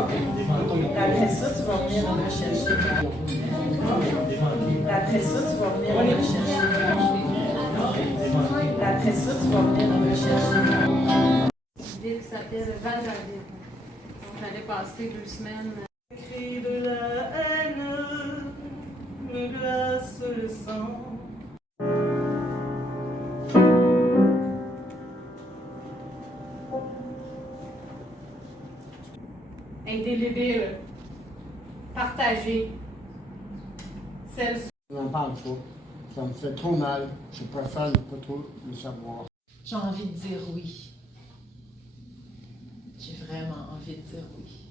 Après ça, tu vas venir me chercher. Après ça, tu vas venir me chercher. Après ça, tu vas venir me chercher. Une ville qui s'appelle Val d'Adele. Donc j'allais passer 2 semaines. Le cri de la haine me glace le sang. Indélébile, partagée, celle. Je n'en parle pas. Ça me fait trop mal. Je préfère ne pas trop le savoir. J'ai envie de dire oui. J'ai vraiment envie de dire oui.